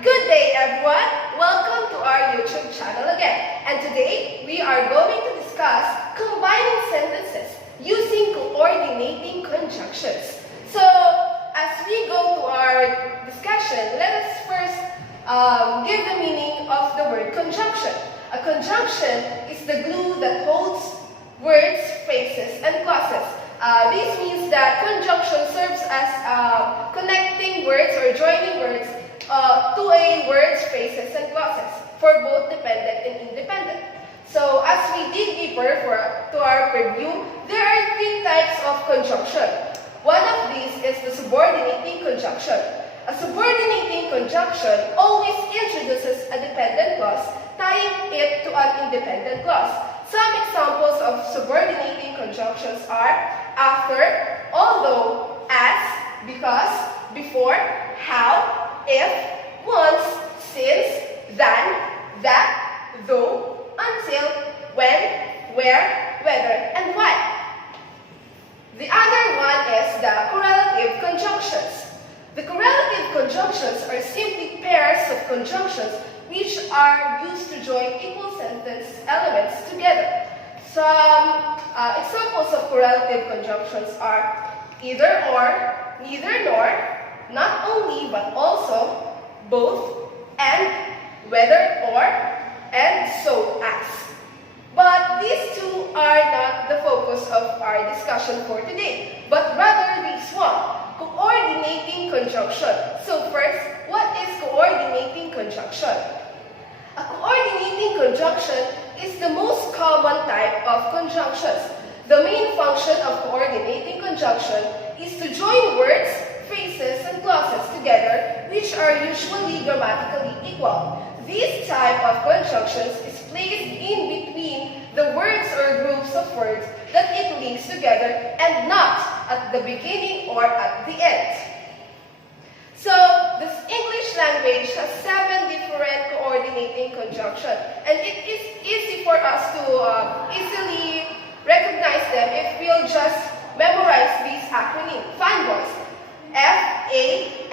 Good day, everyone! Welcome to our YouTube channel again. And today, we are going to discuss combining sentences using coordinating conjunctions. So, as we go to our discussion, let us first give the meaning of the word conjunction. A conjunction is the glue that holds words, phrases, and clauses. This means that conjunction serves as connecting words or joining words to a words, phrases, and clauses for both dependent and independent. So as we dig deeper to our preview, there are three types of conjunction. One of these is the subordinating conjunction. A subordinating conjunction always introduces a dependent clause, tying it to an independent clause. Some examples of subordinating conjunctions are after, although, as, because, before, how, if, once, since, than, that, though, until, when, where, whether, and why. The other one is the correlative conjunctions. The correlative conjunctions are simply pairs of conjunctions which are used to join equal sentence elements together. Some examples of correlative conjunctions are either or, neither nor, not only but also, both, and, whether or, and so as. But these two are not the focus of our discussion for today, but rather this one, coordinating conjunction. So first, what is coordinating conjunction? A coordinating conjunction is the most common type of conjunctions. The main function of coordinating conjunction is to join words, phrases, and clauses together which are usually grammatically equal. This type of conjunctions is placed in between the words or groups of words that it links together and not at the beginning or at the end. So, this English language has 7 different coordinating conjunctions, and it is easy for us to easily recognize them if we'll just memorize these acronyms. Fanboys. F-A-N-B-O-Y-S,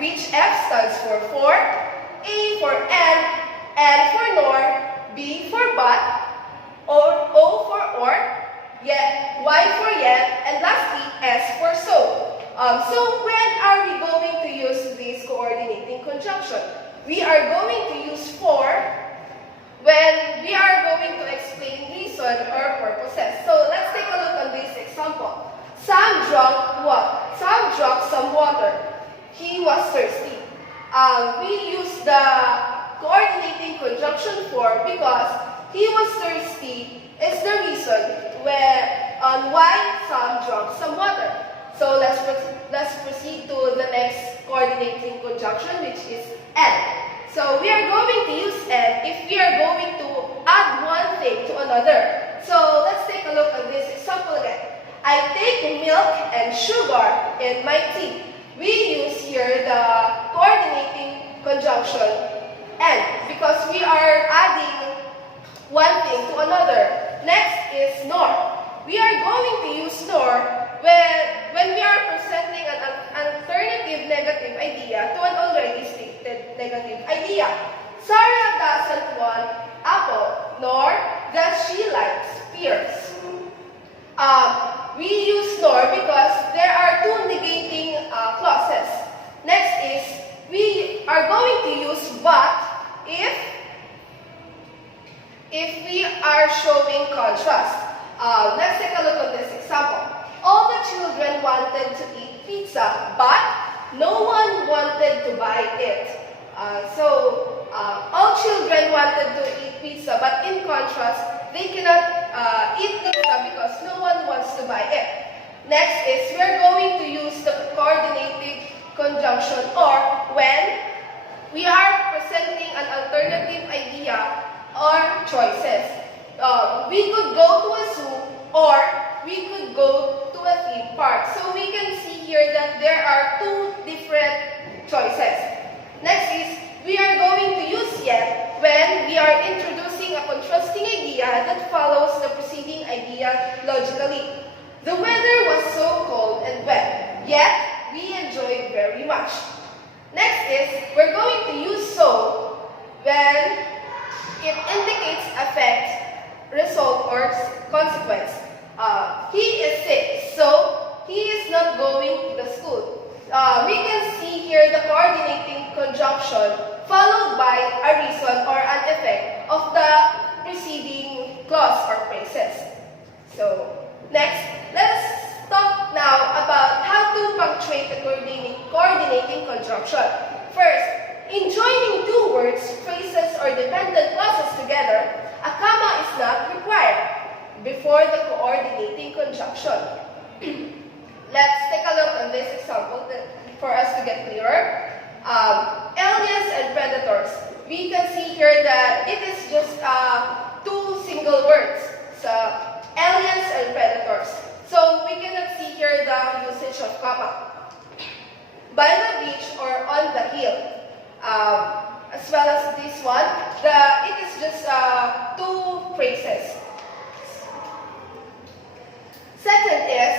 which F stands for, A for and, N for nor, B for but, O for or, Y for yet, and lastly, S for so. So when are we going to use this coordinating conjunction? We are going to use for when we are going to explain reason or purposes. So let's take a look at this example. Sam drank what? Sam drank some water. He was thirsty. We use the coordinating conjunction for because he was thirsty is the reason why Sam drank some water. So let's proceed to the next coordinating conjunction, which is and. So we are going to use and if we are going to add one thing to another. So let's take a look at this example again. I take milk and sugar in my tea. We use here the coordinating conjunction and because we are adding one thing to another. Next is nor. We are going to use nor when we are presenting an alternative negative idea to an already stated negative idea. Sarah doesn't want apple, nor does she like pears. We use nor because there are two negating clauses. Next is we are going to use but if we are showing contrast. Let's take a look at this example. All the children wanted to eat pizza, but no one wanted to buy it. All children wanted to eat pizza, but in contrast, they cannot eat pizza because no one wants to buy it. Next is we are going to use the coordinating conjunction or when we are presenting an alternative idea or choices. We could go to a zoo or we could go to a theme park. So we can see here that there are two different choices. Next is we are going to use yet when we are introducing a contrasting idea that follows the preceding idea logically. The weather was so cold and wet, yet we enjoyed very much. is, we're going to use so when it indicates effect, result, or consequence. He is sick, so he is not going to the school. We can see here the coordinating conjunction followed by a reason or an effect of the preceding clause or phrases. So, next, let's talk now about how to punctuate the coordinating conjunction. First, in joining two words, phrases, or dependent clauses together, a comma is not required before the coordinating conjunction. Let's take a look on this example for us to get clearer. Aliens and predators. We can see here that it is just two single words. So, aliens and predators. So, we cannot see here the usage of comma. By the beach or on the hill. As well as this one, it is just two phrases. Second is,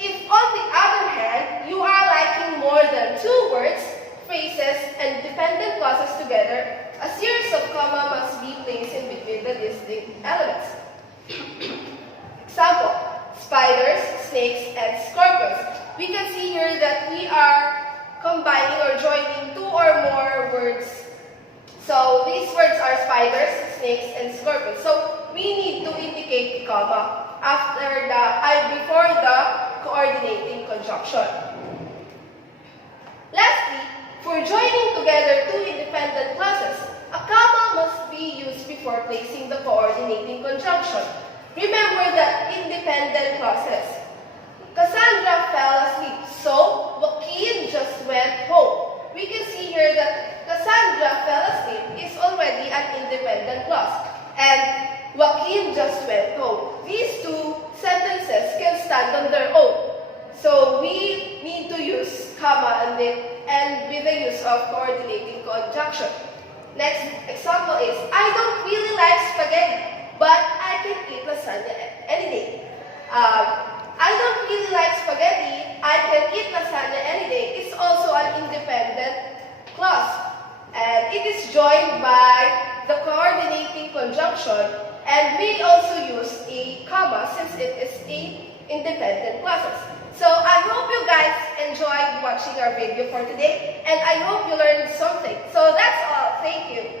if on the other hand, you are liking more than two words, phrases, and dependent clauses together, a series of comma must be placed in between the distinct elements. Example, spiders, snakes, and scorpions. We can see here that we are combining or joining two or more words. So these words are spiders, snakes, and scorpions. So we need to indicate the comma before the coordinating conjunction. Lastly, for joining together two independent clauses, a comma must be used before placing the coordinating conjunction. Remember that independent clauses. Cassandra fell asleep, so Joaquin just went home. We can see here that Cassandra fell asleep is already an independent clause, and Joaquin just went home. These two sentences can stand on their own. So we need to use comma and with the use of coordinating conjunction. Next example is, I don't really like spaghetti, but I can eat lasagna any day. I don't really like spaghetti, I can eat lasagna any day. It's also an independent clause. And it is joined by the coordinating conjunction, and we also use a comma since it is a independent clauses. So I hope you guys enjoyed watching our video for today, and I hope you learned something. So that's all. Thank you.